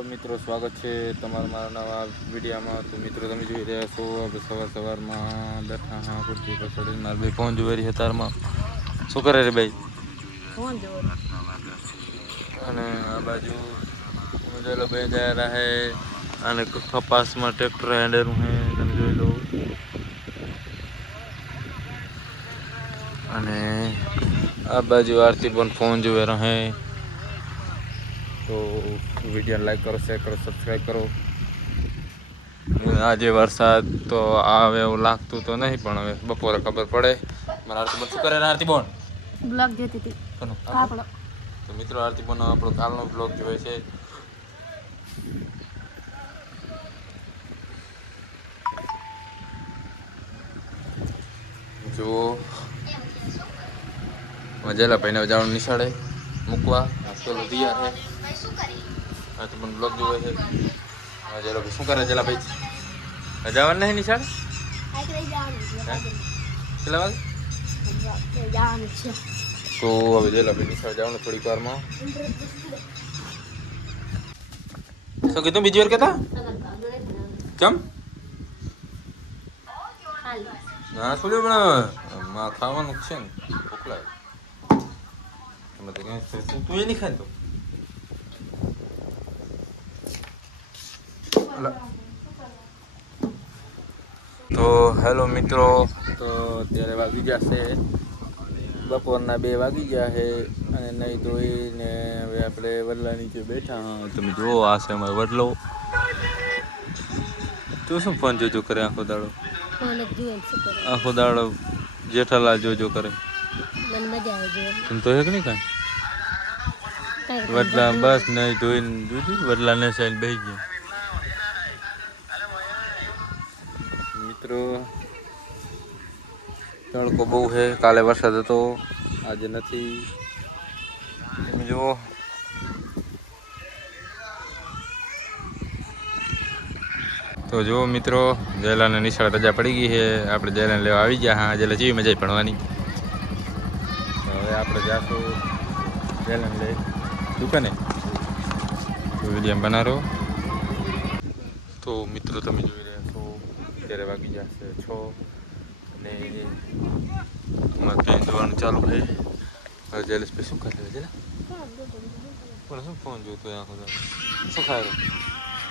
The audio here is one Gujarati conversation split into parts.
હેલો મિત્રો, સ્વાગત છે તમારા મારા નવા વિડીયોમાં. તો મિત્રો તમે જોઈ રહ્યા છો સવારમાં બેઠા હા કુર્તી પર ચડીને મારે ભાઈ ફોન જોઈ રહી તારમાં. શું કરે રે ભાઈ? ફોન જોવે. અને આ બાજુ મજેલો ભાઈ જાય રહ્યા હે અને કપાસમાં ટ્રેક્ટર હેન્ડરું હે તમે જોઈ લો. અને આ બાજુ આરતી પણ ફોન જોવે રહે. તો વિડીયો લાઈક કરો, શેર કરો, સબસ્ક્રાઈબ કરો. આજે વરસાદ તો આવે એવું લાગતું તો નહીં, પણ હવે બપોરે ખબર પડે. મારા આરતી શું કરે? આરતી બોન બ્લોગ જોતી હતી. આપણો તો મિત્રો આરતી બોન આપણો કાલનો બ્લોગ જોવે છે. જો મજેલા ભાઈને જવાનું નિશાળે મૂકવા પેલો તૈયાર છે. આરતી બોન બ્લોગ જોવે છે. મજેલો ભાઈ શું કરે? જેલા ભાઈ જવાનું નહીં નિશાળે? કેટલા વાગે? તો હવે જેલા ભાઈ નિશાળે જવાનું થોડીક વારમાં. શું કીધું? બીજી વાર કહેતા કેમ? ના થોડી પણ ખાવાનું છે ને, ભૂખ લાગે. તું એ નહીં ખાય તો હેલો મિત્રો, તો અત્યારે વાગી જશે બપોરના 2 વાગી ગયા છે અને નહીં ધોઈને હવે આપણે વડલા નીચે બેઠા હા. તમે જુઓ આ છે અમારો વડલો. તું શું ફોન જોજો કરે આખો દાડો? આખો દાડો જેઠાલાલ જોજો કરે. મને મજા આવે છે. તને તો હેક નહીં કાંઈ વડલા બસ નહીં ધોઈને જોજો વડલા ને સાઈડ બેસી ગયા. મિત્રો તડકો બહુ છે. કાલે વરસાદ હતો, આજે નથી. તમે જુઓ તો જુઓ મિત્રો, જયલાને નિશાળ રજા પડી ગઈ છે. આપણે જયલાને લેવા આવી ગયા. હા જયલા જેવી મજા ભણવાની. હવે આપણે જાશું જયલાને લઈ દુકાને. તો વિડીયો બનાવો. તો મિત્રો તમે જોઈ રહ્યા છો અત્યારે વાગી જશે 6 અને પેન ધોવાનું ચાલુ છે. હવે જેલસ પે શું કરે છે? પણ શું ફોન જોતો આખો દાડો? શું ખાય?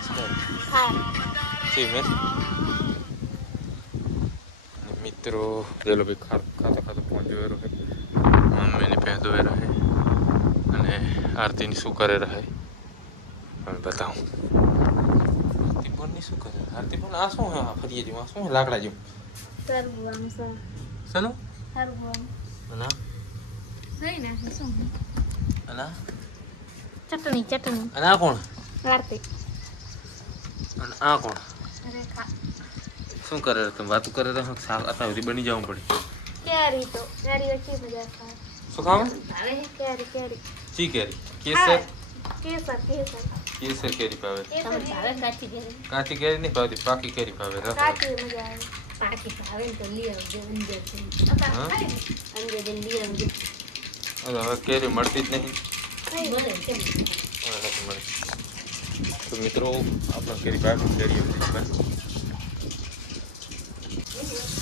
શું ખાય? મિત્રો જેલો ભાઈ ખાતો ખાતો ફોન જોઈ રહ્યો છે. મમ્મીની પેન ધોઈ રહે અને આરતીની શું કરે રહે હવે બતાવું. આરતી બોનની શું કરે? આરતી બોન આ શું હે? ફરીએ જેવું આ શું હે? લાકડા જેવું ચલો ના ચટણી અને આ કોણ? આરતી અને આ કોણ? શું કરે? તમે વાતું કરે તો અત્યાર સુધી બની જવું પડે. કેરી તો કેરી ઓછી મજા આવે. શું ખાવા? કેરી ચી કેરી? કેસર કેસર કેરી ભાવે. તમને ભાવે કાચી કેરી નહીં ભાવતી, પાકી કેરી ભાવે. કાચી મજા આવે. પાકી ભાવે તો લઈ આવજો અંદર લઈ આવજો. હવે કેરી મળતી જ નહીં. મળે કેમ નથી મળતી. તો મિત્રો આપણે કેરી પાકી કેરી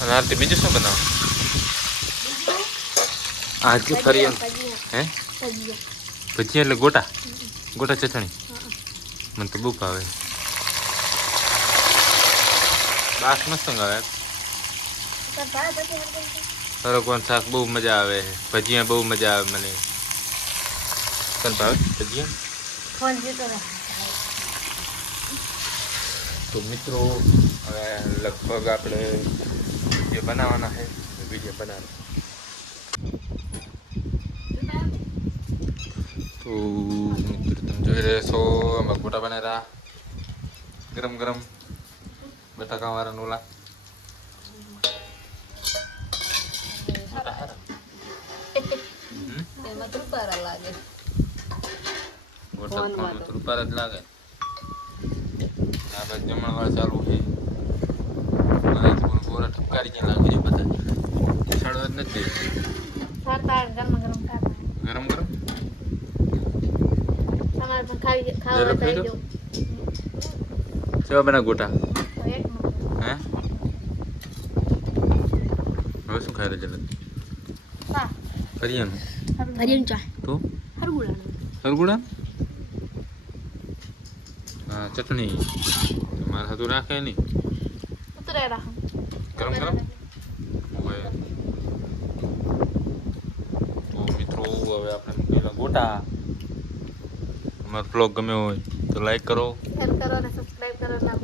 અને આરતી બીજું શું બનાવો? આજે ફરી હે ભજીયા એટલે ગોટા ચટણી મને તો બહુ ભાવે. બાસ મસ્ત આવે. સરગવાનું શાક બહુ મજા આવે. ભજીયા બહુ મજા આવે મને. તને ભાવે ભજીયા? તો મિત્રો હવે લગભગ આપણે વિડીયો બનાવવાના છે. વિડીયો બનાવો તો મિત્રો તમે જોઈ રહ્યા છો આમાં ગોટા બનાવ્યા ગરમ ગરમ બટાકા વાળા નોલા. ગોટા ખાવાનું તો રૂપાર જ લાગે. આ બાજુ જમણવાર ચાલુ છે. ગોરા ઠપકારી જ્યાં લાગે છે બધા સડવા જ નથી. ગરમ ગરમ તમારે પણ ખાવા સેવા બના ગોટા એક નંબર હે હવે શું ખાય જલન હા ફરિયાનું હરિયન ચા તું હરગુડાનું હરગુડા હા ચટણી તમારે હતું રાખે નહીં ઉતરે રાખો ગરમ ગરમ હવે તો મિત્રો હવે આપણે મૂકેલા ગોટા અમારો બ્લોગ ગમ્યો હોય તો લાઈક કરો શેર કરો અને સબસ્ક્રાઇબ કરો લાભ